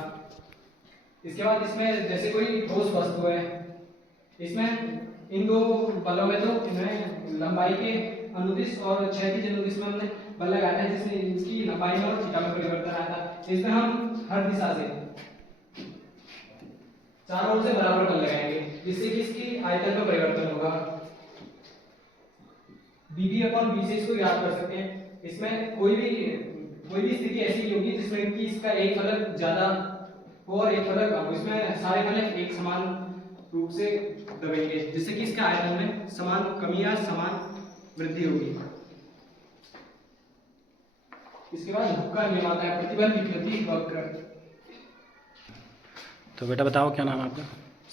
इसके बाद इसमें जैसे कोई ठोस वस्तु है, इसमें इन दो बलों में तो इन्हें लंबाई के अनुदिश और क्षैतिज अनुदिश में हमने बल लगाया है, जिसमें इसकी लंबाई में और थीटा में परिवर्तन आता है। इसमें हम हर दिशा से चारों ओर से बराबर बल लगाएंगे, जिससे कि इसकी आयतन में परिवर्तन होगा। बीबी अपॉन बी से इसको याद कर सकते हैं। इसमें कोई भी स्थिति ऐसी नहीं होगी जिसमें कि इसका एक फलक ज्यादा हो और एक फलक कम हो। इसमें सारे फलक एक समान रूप से दबेंगे, जिससे कि इसके आयतन में समान कमी या समान वृद्धि होगी। इसके बाद हुक का नियम आता है, प्रतिबल विकृति वक्र। तो बेटा बताओ क्या नाम है आपका?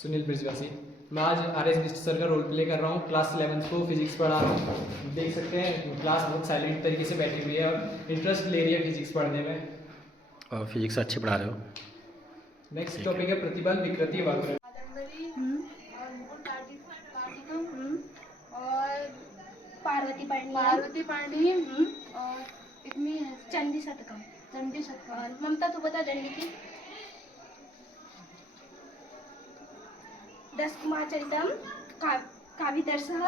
सुनील ब्रिजवासी। मैं आज आर.एस. बिष्ट सर का रोल प्ले कर रहा हूँ। क्लास 11th को फिजिक्स पढ़ा रहा हूँ। देख सकते हैं क्लास बहुत साइलेंट तरीके से बैठी हुई है और इंटरेस्ट ले रही है फिजिक्स पढ़ने में। और फिजिक्स अच्छे पढ़ा रहे हो। नेक्स्ट टॉपिक है प्रतिबल विकृति वक्र। और पार्वती पाणी और इतनी चंडी शतकम और ममता तू बता दंडी की। 10 कुमारचरितम काव्यदर्शः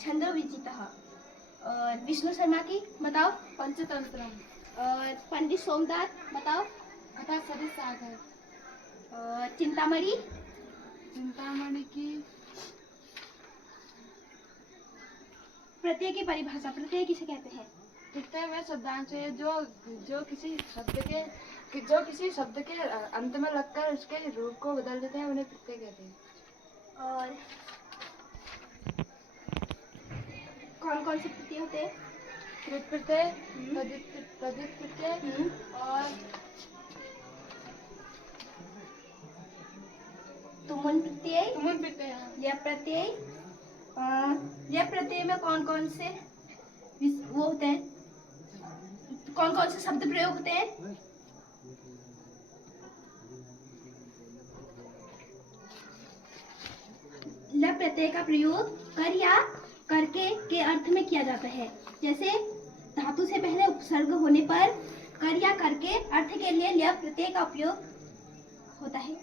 छंदो विजितः। और विष्णु शर्मा की बताओ। पंचतंत्रम। और पंडित सोमनाथ बताओ। कथा सरित सागर। और चिंतामणि की प्रत्यय की परिभाषा। प्रत्यय किसे कहते हैं? प्रत्यय में शब्दांश है जो किसी शब्द के अंत में लगकर उसके रूप को बदल देते हैं, उन्हें प्रत्यय कहते हैं। और कौन कौन से प्रत्यय होते हैं? कृत प्रत्यय, तद्धित प्रत्यय और तुमुन प्रत्यय। यह प्रत्यय में कौन कौन से वो होते हैं, कौन कौन से शब्द प्रयोग होते हैं? ल प्रत्यय का प्रयोग कर या करके के अर्थ में किया जाता है। जैसे धातु से पहले उपसर्ग होने पर कर या करके अर्थ के लिए ल प्रत्यय का उपयोग होता है।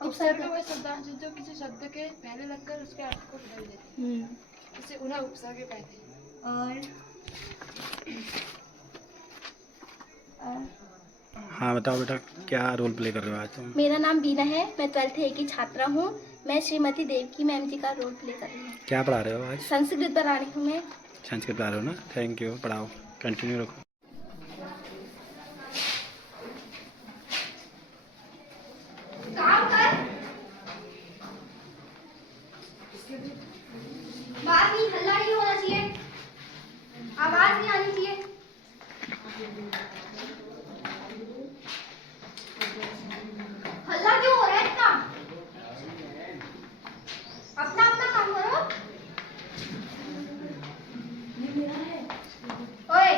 उपसर्ग वह शब्दांश जो किसी शब्द के पहले लगकर उसके अर्थ को बदल देते हैं, इसे उन्हें उपसर्ग कहते हैं। हाँ बताओ बेटा क्या रोल प्ले कर रहे हो आज तुम? मेरा नाम बीना है, मैं 12th A की छात्रा हूँ। मैं श्रीमती देवकी मैम जी का रोल प्ले कर रही हूँ। क्या पढ़ा रहे हो आज? संस्कृत पढ़ा रही हूँ मैं। संस्कृत पढ़ा रहे हो ना, थैंक यू, पढ़ाओ, कंटिन्यू रखो। काम कर, बात नहीं, हल्ला नहीं होना चाहिए, आवाज नहीं आनी चाहिए। हल्ला क्यों हो रहा है इतना? अपना अपना काम करो। ओए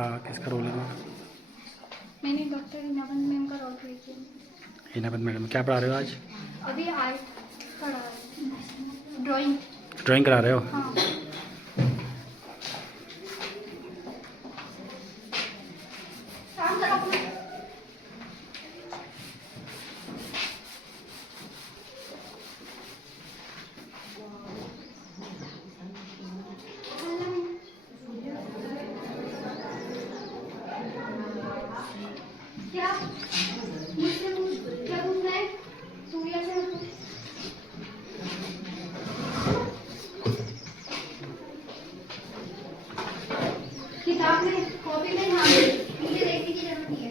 हाँ, किसका रोल है? मैंने डॉक्टर हिनाबंद मैम का रोल प्ले किया। हिनाबंद मैडम क्या पढ़ा रहे हो आज? अभी आर्ट पढ़ा रही हूँ, ड्राइंग। ड्राइंग करा रहे हो? हाँ। क्या मुझसे क्या पूछना है? सूर्या से पूछ। किताब में, कॉपी में, हाँ मुझे देखने की जरूरत नहीं है।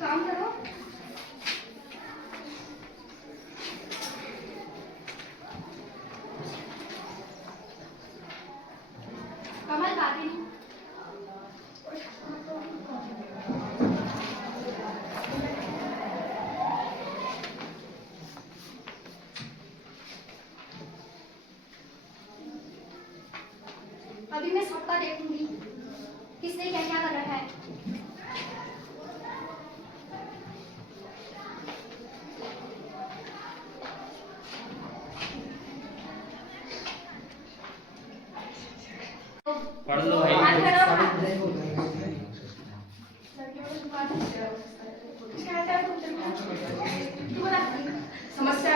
काम करो। कमल बातें नहीं। अभी मैं सबका देखूंगी किसने क्या क्या कर रखा है। पढ़ लो भाई। समस्या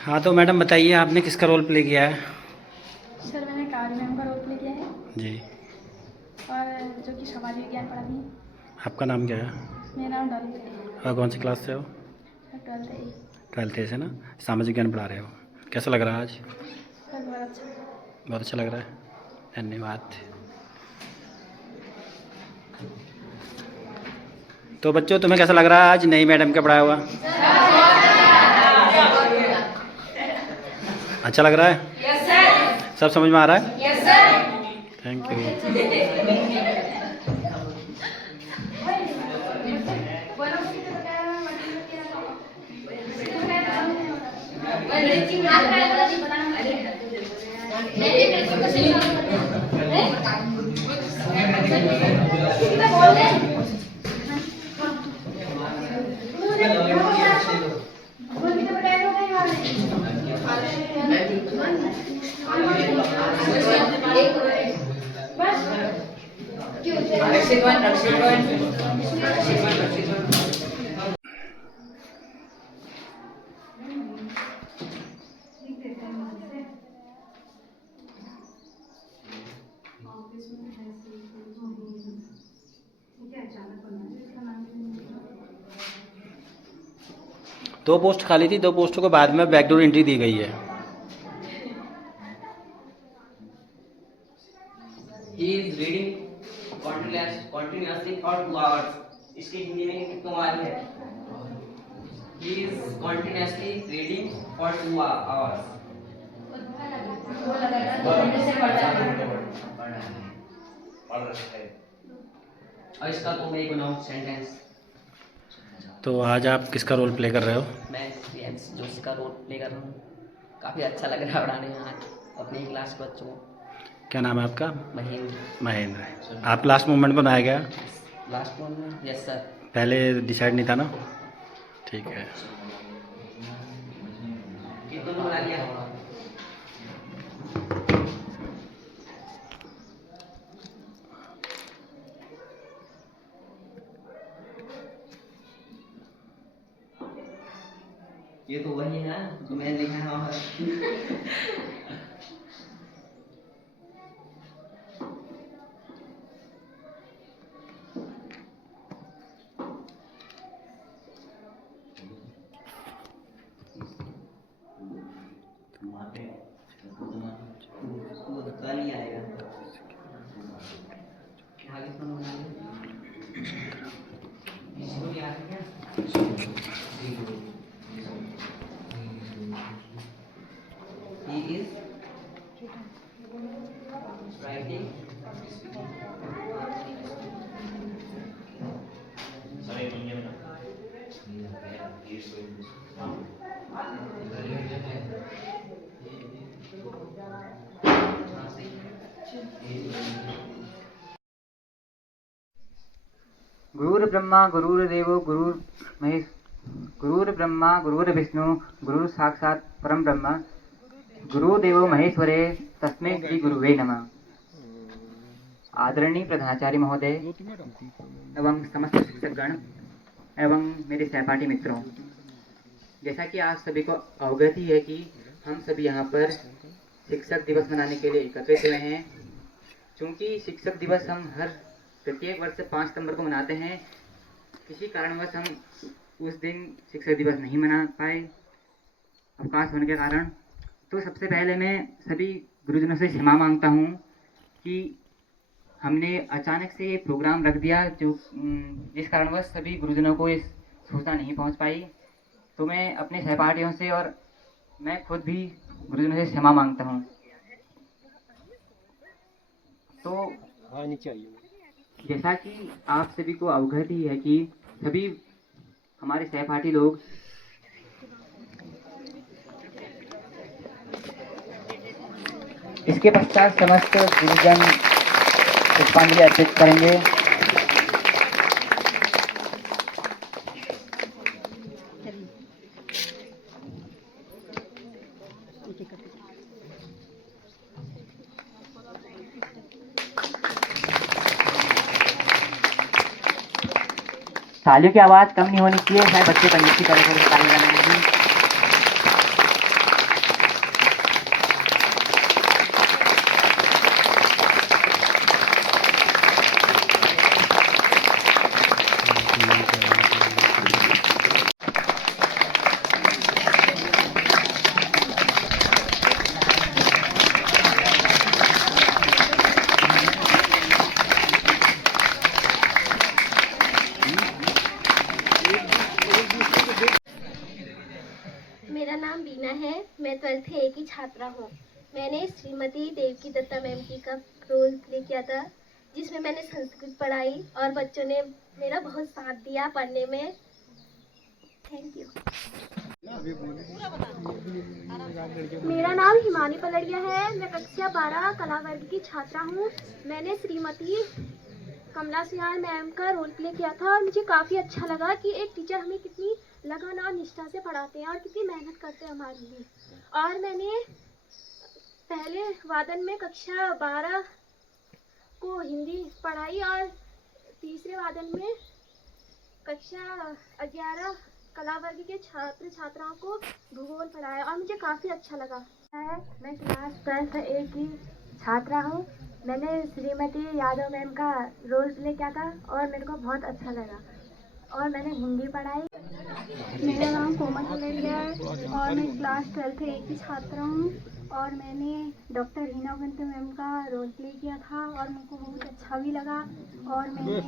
हाँ, तो मैडम बताइए आपने किसका रोल प्ले किया है? सर मैंने काव्य मैम का रोल प्ले किया है जी। और जो कि समाज विज्ञान पढ़ाती है। आपका नाम क्या है? मेरा नाम डॉली है। और कौन सी क्लास से हो? 12th A। 12th A से ना? सामाजिक विज्ञान पढ़ा रहे हो। कैसा लग रहा है आज? सर बहुत अच्छा। बहुत अच्छा लग रहा है, धन्यवाद। तो बच्चों तुम्हें कैसा लग रहा है आज नई मैडम का पढ़ाया हुआ? अच्छा लग रहा है? Yes sir. सब समझ में आ रहा है? Yes sir. Thank you. दो पोस्ट खाली थी, दो पोस्टों को बाद में बैकडोर एंट्री दी गई है। He is reading continuously for 2 hours. इसके हिंदी में कितना मालूम है? He is continuously reading for 2 hours. और इसका तुम एक बनाओ सेंटेंस। तो आज आप किसका रोल प्ले कर रहे हो? मैं श्रेयांश जोशी का रोल प्ले कर रहा हूँ। काफ़ी अच्छा लग रहा है पढ़ाने में आज अपनी क्लास के बच्चों को। क्या नाम है आपका? महेंद्र। महेंद्र। आप लास्ट मोमेंट पर आया गया? लास्ट वन में यस सर। पहले डिसाइड नहीं था ना? ठीक है। ये दोनों बना लिया। ये तो वही है जो मैंने लिखा है वहाँ। नहीं आएगा। आगे कौन बना रहे? इसको नहीं आता क्या? He is writing. गुरुर्ब्रह्मा गुरुर्देवो गुरुर्महेश गुरुर्ब्रह्मा गुरुर्विष्णु गुरुर साक्षात् परम ब्रह्म गुरुदेवो महेश्वरे तस्मै श्री गुरुवे नमः। आदरणीय प्रधानाचार्य महोदय एवं समस्त शिक्षकगण एवं मेरे सहपाठी मित्रों, जैसा कि आप सभी को अवगत ही है कि हम सभी यहाँ पर शिक्षक दिवस मनाने के लिए एकत्रित हुए हैं। चूँकि शिक्षक दिवस हम हर प्रत्येक वर्ष 5 सितंबर को मनाते हैं, किसी कारणवश हम उस दिन शिक्षक दिवस नहीं मना पाए अवकाश होने के कारण। तो सबसे पहले मैं सभी गुरुजनों से क्षमा मांगता हूँ कि हमने अचानक से ये प्रोग्राम रख दिया जो जिस कारणवश सभी गुरुजनों को इस सूचना नहीं पहुँच पाई। तो मैं अपने सहपाठियों से और मैं खुद भी गुरुजनों से क्षमा मांगता हूँ। तो आनी चाहिए। जैसा कि आप सभी को अवगत ही है कि सभी हमारे सहपाठी लोग इसके पश्चात समस्त गुरुजन पुष्पांजलि अर्पित करेंगे। तालियों की आवाज़ कम नहीं होनी चाहिए, शायद बच्चे पंडित की तरह से ताली बजाएंगे। मेरा नाम बीना है, मैं 12th A की छात्रा हूँ। मैंने श्रीमती देवकी दत्ता मैम की का रोल प्ले किया था, जिसमें मैंने संस्कृत पढ़ाई और बच्चों ने मेरा बहुत साथ दिया पढ़ने में। Thank you. मेरा नाम हिमानी पलड़िया है, मैं कक्षा 12 कला वर्ग की छात्रा हूँ। मैंने श्रीमती कमला सियाल मैम का रोल प्ले किया था और मुझे काफ़ी अच्छा लगा कि एक टीचर हमें कितनी लगन और निष्ठा से पढ़ाते हैं और कितनी मेहनत करते हैं हमारे लिए। और मैंने पहले वादन में कक्षा 12 को हिंदी पढ़ाई और तीसरे वादन में कक्षा 11 कला वर्ग के छात्र छात्राओं को भूगोल पढ़ाया और मुझे काफ़ी अच्छा लगा। मैं क्लास 12th A की छात्रा हूँ। मैंने श्रीमती यादव मैम का रोल प्ले किया था और मेरे को बहुत अच्छा लगा और मैंने हिंदी पढ़ाई। मेरा नाम कोमल पलड़िया है और मैं क्लास 12th A की छात्रा हूँ और मैंने डॉक्टर रीना बंत मैम का रोल प्ले किया था और मुझको बहुत अच्छा भी लगा। और मैंने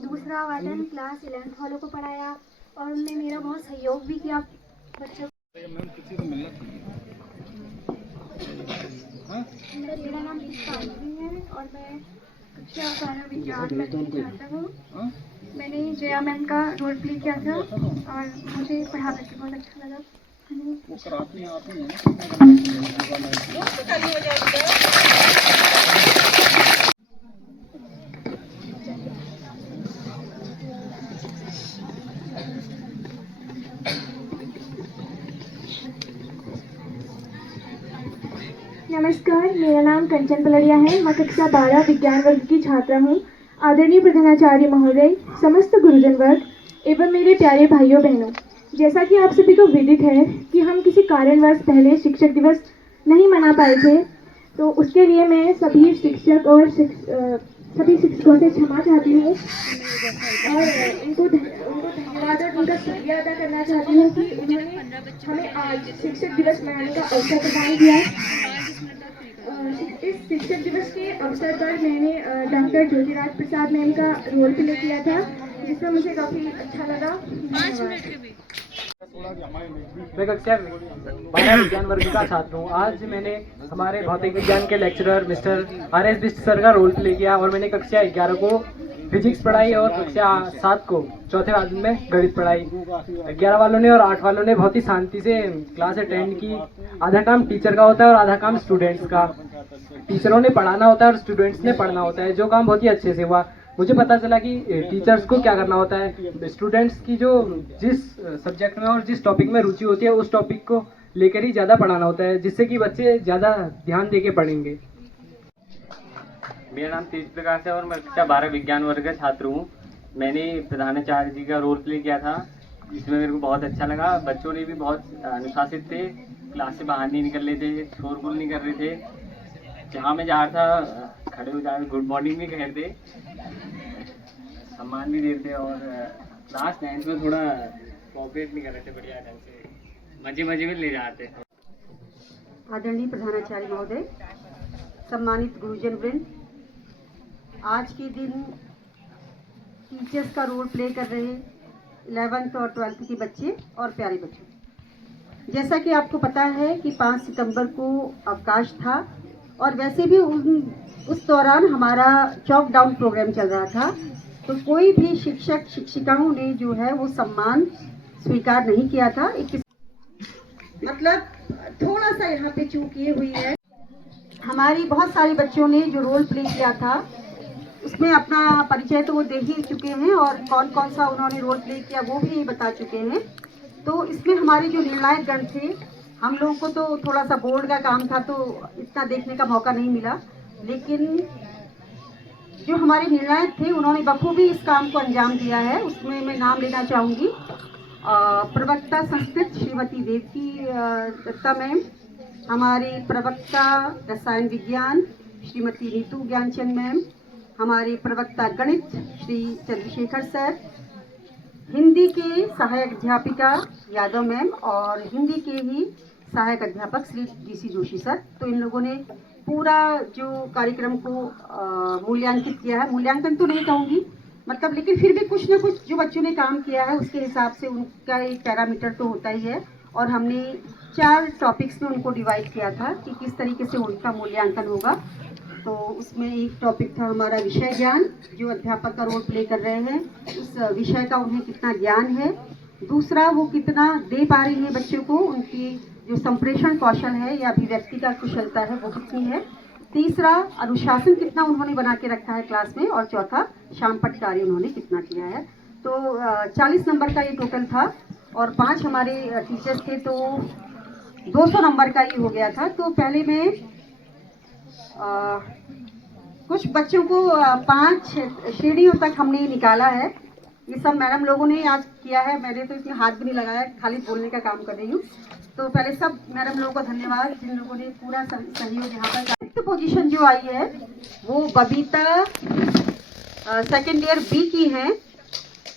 दूसरा वादन क्लास 11th वालों को पढ़ाया और उनने मेरा बहुत सहयोग भी किया बच्चों। मेरा नाम दीपाली है और मैं कक्षा 12 विज्ञान की छात्रा हूँ। मैंने जया मैम का रोल प्ले किया था और मुझे पढ़ा करके बहुत अच्छा लगा। नमस्कार, मेरा नाम कंचन पलड़िया है। मैं कक्षा 12 विज्ञान वर्ग की छात्रा हूँ। आदरणीय प्रधानाचार्य महोदय, समस्त गुरुजन वर्ग एवं मेरे प्यारे भाइयों बहनों, जैसा कि आप सभी को विदित है कि हम किसी कारणवश पहले शिक्षक दिवस नहीं मना पाए थे, तो उसके लिए मैं सभी शिक्षक और सभी शिक्षकों से क्षमा चाहती हूँ और उनको धन्यवाद और उनका शुक्रिया अदा करना चाहती हूँ कि उन्होंने हमें आज शिक्षक दिवस मनाने का अवसर प्रदान किया। इस शिक्षक दिवस के अवसर पर मैंने डॉक्टर ज्योतिराज प्रसाद मैम का रोल प्ले किया था, जिसमें मुझे काफ़ी अच्छा लगा। मैं कक्षा 12 विज्ञान वर्ग का छात्र हूँ। आज मैंने हमारे भौतिक विज्ञान के lecturer mister RS Bisht sir का रोल प्ले किया और मैंने कक्षा 11 को फिजिक्स पढ़ाई और कक्षा 7 को चौथे वाले में गणित पढ़ाई। 11 वालों ने और 8 वालों ने बहुत ही शांति से क्लास अटेंड की। आधा काम टीचर का होता है और आधा काम स्टूडेंट्स का। टीचरों ने पढ़ाना होता है और स्टूडेंट्स ने पढ़ना होता है, जो काम बहुत ही अच्छे से हुआ। मुझे पता चला कि टीचर्स को क्या करना होता है, स्टूडेंट्स की जो जिस सब्जेक्ट में और जिस टॉपिक में रुचि होती है उस टॉपिक को लेकर ही ज़्यादा पढ़ाना होता है, जिससे कि बच्चे ज़्यादा ध्यान देके पढ़ेंगे। मेरा नाम तेज प्रकाश है और मैं कक्षा 12 विज्ञान वर्ग का छात्र हूँ। मैंने प्रधानाचार्य जी का रोल प्ले किया था, जिसमें मेरे को बहुत अच्छा लगा। बच्चों ने भी बहुत अनुशासित थे, क्लास से बाहर नहीं निकल रहे थे, शोरगुल नहीं कर रहे थे। जहाँ मैं जा रहा था खड़े हो जाकर गुड मॉर्निंग भी कहते, सम्मान भी देते और क्लास 9th में थोड़ा कोऑपरेट नहीं कर रहे थे बढ़िया ढंग से, मजे में ले जाते। आदरणीय प्रधानाचार्य महोदय, सम्मानित गुरुजन वृंद, आज के दिन टीचर्स का रोल प्ले कर रहे 11th और 12th के बच्चे और प्यारे बच्चों, जैसा कि आपको पता है कि 5 सितंबर को अवकाश था और वैसे भी उस दौरान हमारा चौक डाउन प्रोग्राम चल रहा था, तो कोई भी शिक्षक शिक्षिकाओं ने जो है वो सम्मान स्वीकार नहीं किया था। मतलब थोड़ा सा यहाँ पे चूक ये हुई है, हमारी बहुत सारे बच्चों ने जो रोल प्ले किया था उसमें अपना परिचय तो वो दे ही चुके हैं और कौन कौन सा उन्होंने रोल प्ले किया वो भी बता चुके हैं। तो इसमें हमारे जो निर्णायक गण थे, हम लोगों को तो थोड़ा सा बोर्ड का काम था तो इतना देखने का मौका नहीं मिला, लेकिन जो हमारे निर्णायक थे उन्होंने बखूबी इस काम को अंजाम दिया है। उसमें मैं नाम लेना चाहूँगी प्रवक्ता संस्कृत श्रीमती देवकी दत्ता मैम, हमारी प्रवक्ता रसायन विज्ञान श्रीमती नीतू ज्ञानचंद मैम, हमारे प्रवक्ता गणित श्री चंद्रशेखर सर, हिंदी के सहायक अध्यापिका यादव मैम और हिंदी के ही सहायक अध्यापक श्री DC जोशी सर। तो इन लोगों ने पूरा जो कार्यक्रम को मूल्यांकित किया है, मूल्यांकन तो नहीं कहूँगी मतलब, लेकिन फिर भी कुछ न कुछ जो बच्चों ने काम किया है उसके हिसाब से उनका एक पैरामीटर तो होता ही है। और हमने 4 टॉपिक्स में उनको डिवाइड किया था कि किस तरीके से उनका मूल्यांकन होगा। तो उसमें एक टॉपिक था हमारा विषय ज्ञान, जो अध्यापक का रोल प्ले कर रहे हैं, उस विषय का उन्हें कितना ज्ञान है। दूसरा, वो कितना दे पा रही है बच्चों को, उनकी जो संप्रेषण कौशल है या अभिव्यक्ति का कुशलता है वो कितनी है। तीसरा, अनुशासन कितना उन्होंने बना के रखा है क्लास में। और चौथा, शामपट कार्य उन्होंने कितना किया है। तो 40 नंबर का ये टोटल था और 5 हमारे टीचर्स थे तो 200 नंबर का ये हो गया था। तो पहले मैं कुछ बच्चों को 5 श्रेणियों तक हमने निकाला है। ये सब मैडम लोगों ने आज किया है, मैंने तो इसमें हाथ भी नहीं लगाया, खाली बोलने का काम कर रही हूँ। तो पहले सब मैडम लोगों को धन्यवाद जिन लोगों ने पूरा सहयोग यहाँ पर। पोजीशन जो आई है वो बबीता सेकेंड ईयर B की है,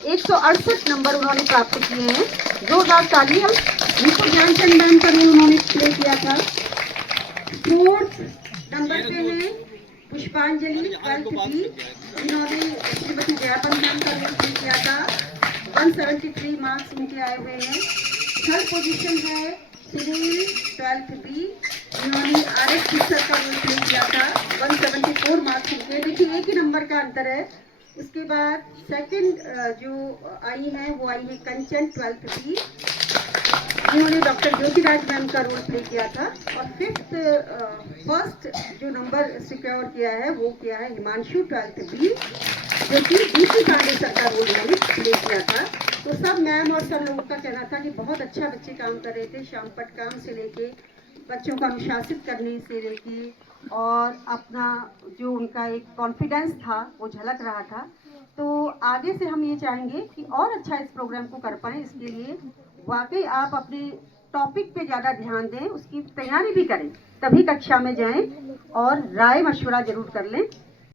168 नंबर उन्होंने प्राप्त किए हैं। जोरदार तालियां। नीतू ज्ञानचंद मैम का रोल उन्होंने प्ले किया था। 4th नंबर पे है पुष्पांजलि 12th B, जिन्होंने श्रीमती जयापन मैम का रोल प्ले किया था। 173 मार्क्स उनके आए हुए हैं। 3rd पोजीशन है सुनील 12th B, जिन्होंने RS सर का रोल प्ले किया था। 174 मार्क्स उनके, देखिए एक ही नंबर का अंतर है। उसके बाद सेकंड जो आई है वो आई है कंचन 12th B, जिन्होंने डॉक्टर ज्योतिराज मैम का रोल प्ले किया था। और फर्स्ट जो नंबर सिक्योर किया है वो किया है हिमांशु 12th B, जो कि DC पांडे सर का रोल उन्होंने प्ले किया था। तो सब मैम और सब लोगों का कहना था कि बहुत अच्छा बच्चे काम कर रहे थे, शामपट काम से लेके बच्चों को अनुशासित करने से लेके और अपना जो उनका एक कॉन्फिडेंस था वो झलक रहा था। तो आगे से हम ये चाहेंगे कि और अच्छा इस प्रोग्राम को कर पाएँ। इसके लिए वाकई आप अपने टॉपिक पे ज़्यादा ध्यान दें, उसकी तैयारी भी करें, तभी कक्षा में जाएं और राय मशवरा जरूर कर लें।